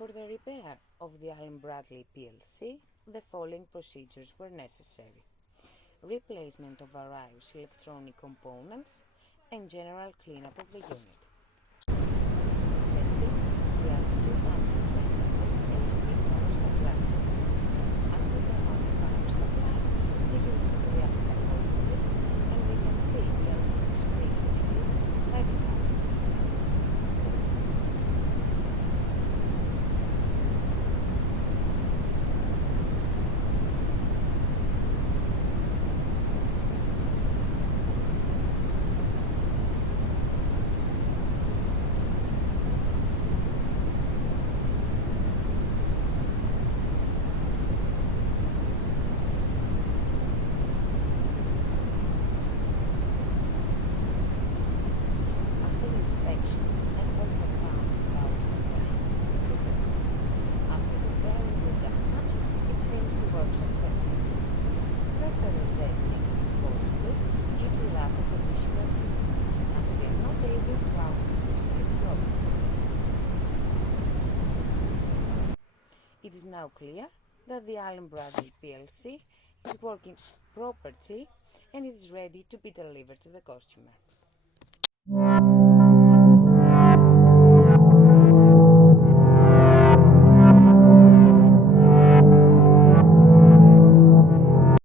For the repair of the Allen-Bradley PLC, the following procedures were necessary: replacement of various electronic components and general cleanup of the unit. For testing, we have 220-volt AC power supply. As we turn on the power supply, the unit reacts accordingly, and we can see the LCD screen of the unit lighting up. Inspection, a fault was found in the power supply defeated. After repairing the damage, it seems to work successfully. No further testing is possible due to lack of additional unit, as we are not able to access the unit properly. It is now clear that the Allen-Bradley PLC is working properly and it is ready to be delivered to the customer.